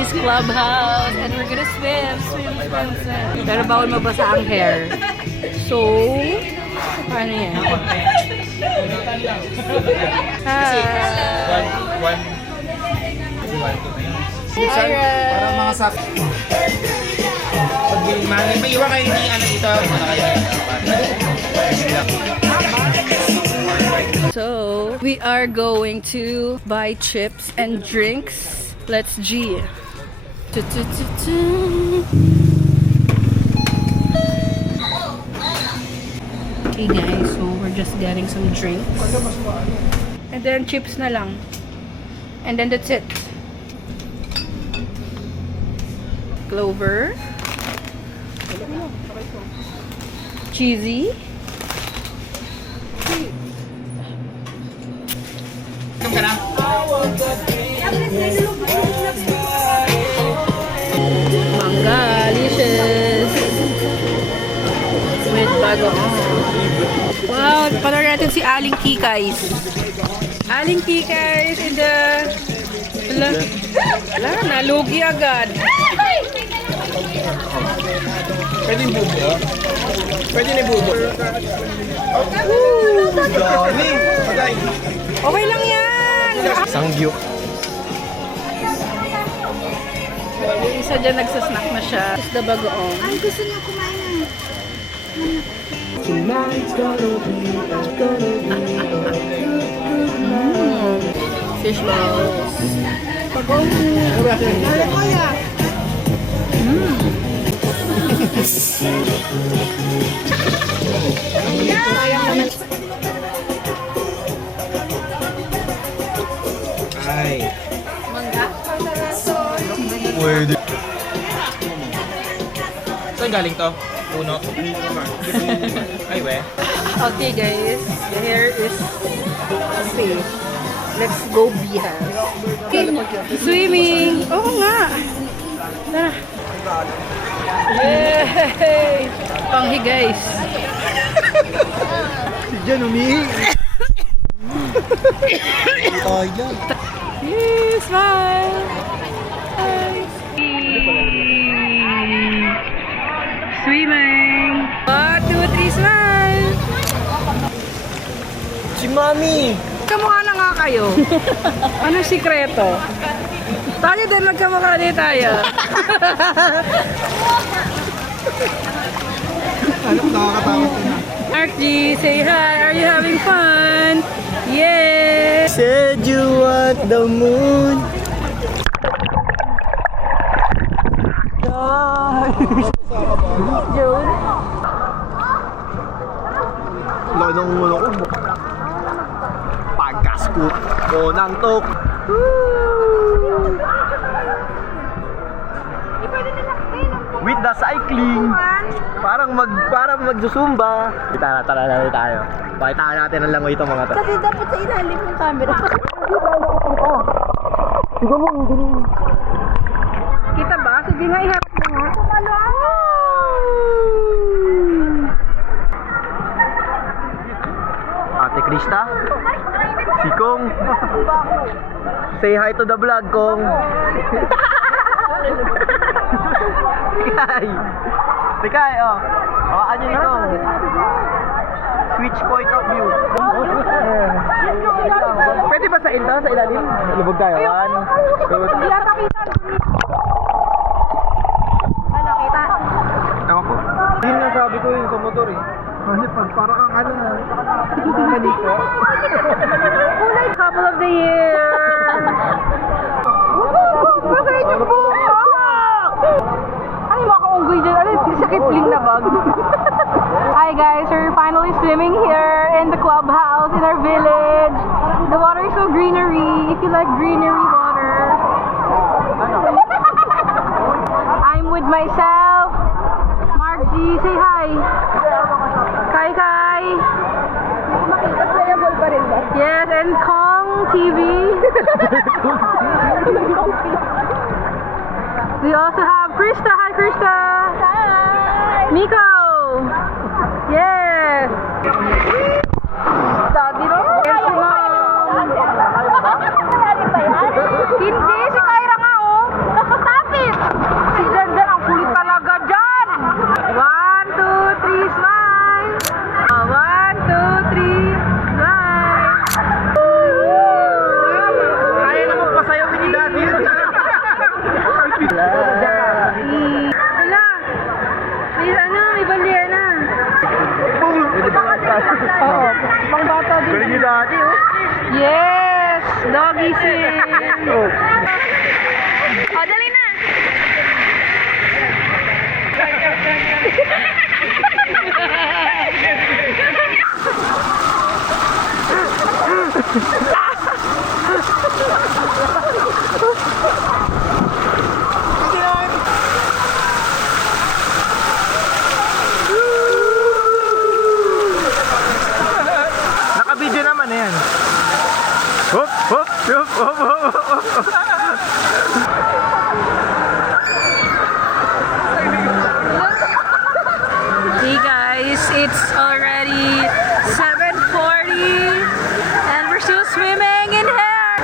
G's Clubhouse and we're gonna swim. Pero bawal mabasa ang hair. So, paano yan? Para mga sak. May iwan kayo hindi ano dito. So, we are going to buy chips and drinks. Let's G. Okay guys, so we're just getting some drinks. And then chips na lang. And then that's it. Clover. Cheesy. Come ka na. Manga, delicious. With bagoong. Wow, panood natin si Aling Kikays. Aling Kikays in the... Wala, nalugi agad. Pwede yung bubo. Pwede na yung bubo. Dami. Okay lang yan. Sangyup. Yung isa dyan nagsasnack na siya. It's the bagoong. Ay, gusto niya kumain. Fish balls. Ay. Pwede. Saan galing to? Puno. Ay, we. Okay guys, the hair is safe. Let's go biha. Swimming! Oo nga! Tara! Yay! Panghi guys! Diyan umihi. Kaya. Yay! Smile! Hi! Swimming! 1, 2, 3, smile! Si Mami! Kamukha na nga kayo. Anong sikreto? Tayo din, magkamukha din tayo. Ano, nakakatakot na. Mark G, say hi. Are you having fun? Yay! Said you want the moon. June? Laki ng ulo ko. Pagkaskut ko ng tok. With the cycling. Parang magsusumba. Tara tayo. Pakita natin ang langoy ito mga to. Kasi dapat sa ilalim ng camera. Kita ba? Sige nga, iharap mo nga. Ate Krista, si Kong. Say hi to the vlog, Kong. Tikay, oh. Ano yun ito? Switch point of view. Pwede ba sa inta, sa ilalim? Lubog tayo. 1, 2, 3. Ano, kita? Ako po. Hindi na sabi ko yun sa motor eh. Parang ang ano na. Maniko. Couple of the year! Masaya niyo po! Ay, mga kaunggoy dyan. Ano yung sa Kipling na bag? Hi guys, we're finally swimming here in the clubhouse in our village. The water is so greenery. If you like greenery water. I'm with myself. Mark G, say hi. Kai. Yes, and Kong TV. We also have Krista. Hi, Krista. Hi. Miko. Yes. Daddy, no? Yes, Mom. Hindi, si Kyra nga, oh. Yes! Doggy swim! Oh, dali na! Naka-video naman na yan. Hop, hop, hop, hop, hop, hop. Hey guys, it's already 7:40 and we're still swimming in here.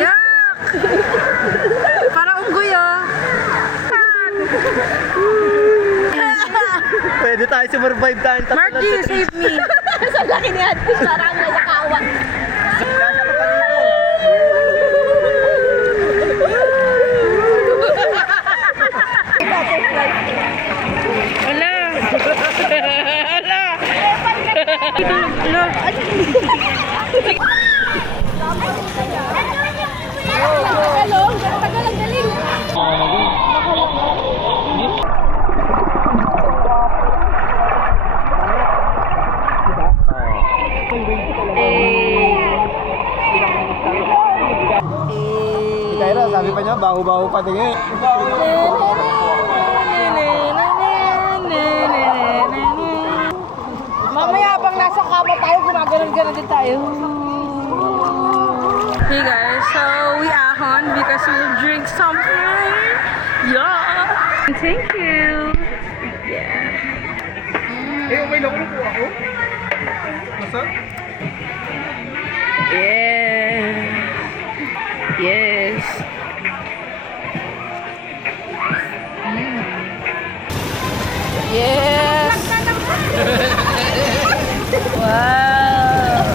Yuck! Para unggoy ah. Pwede tayo survive tayo. Mark, you save me. Sa laki ni Ate, sarang na nakawa. Ala! Ala! Tagalog, Tagalog, galing. Kaya sabi pa niya, baho-baho pa tingin. Mamaya habang nasa kama tayo, gumagano'n-ganon din tayo. Hey guys, so we ahon because we'll drink something. Yeah! Thank you! Yeah. Eh, may loko po ako. Masa? Yeah! Yes! Yes! Wow!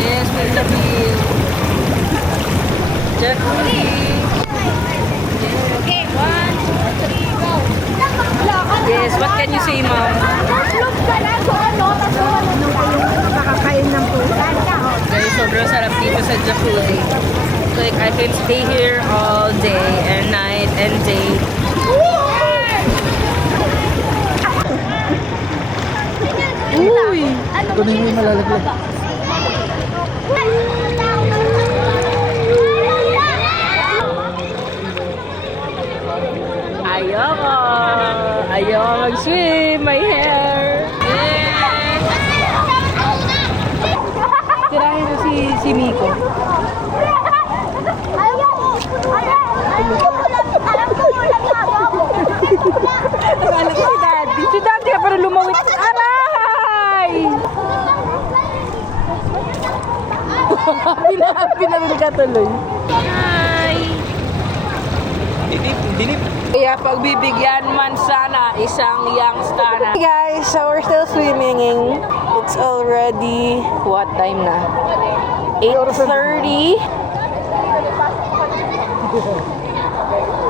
Yes, we love you. Jackie. Okay, 1, 2, 3, go. Yes, what can you say, Mom? Look ka na, so ano, makakain ng pusa. Guys, sobrang sarap dito sa jacuzzi. Like, I can stay here all day and night and day. Uy! Ito na yung malalaglag. Ayoko! Ayoko mag-swim! My hair! Yes! Tirahin mo si Miko. Akala ko si Daddy. Si Daddy ka pero lumawit. Aray! Pinaril ka tuloy. Hi! Dilip. Kaya pagbibigyan man sana isang youngstana. Hey guys, so we're still swimming. It's already, what time na? 8:30.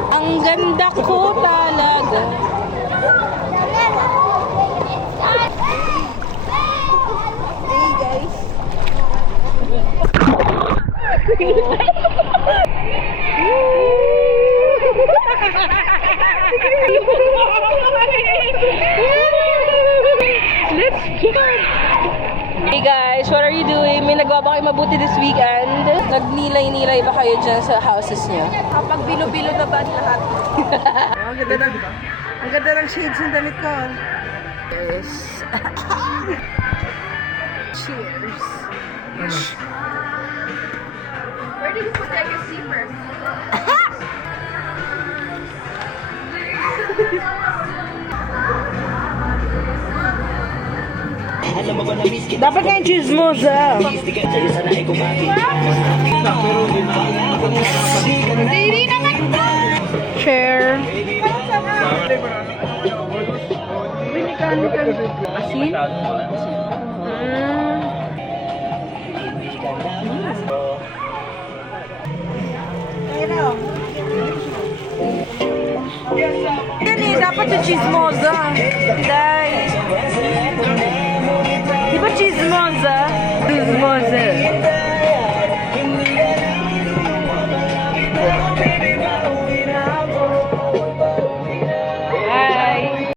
Ang ganda ko talaga. Hey guys. Let's go! Hey guys, what are you doing? May nagawa ba kayo mabuti this weekend? Nagnilay-nilay ba kayo dyan sa houses niyo? Kapag bilo-bilo na ba lahat? Ang ganda ng shades ng damit ko. Yes. Cheers. Where did you put like your zipper? Dapat nga yung chismosa. Chair. Asin? Pero, chismosa. Dahil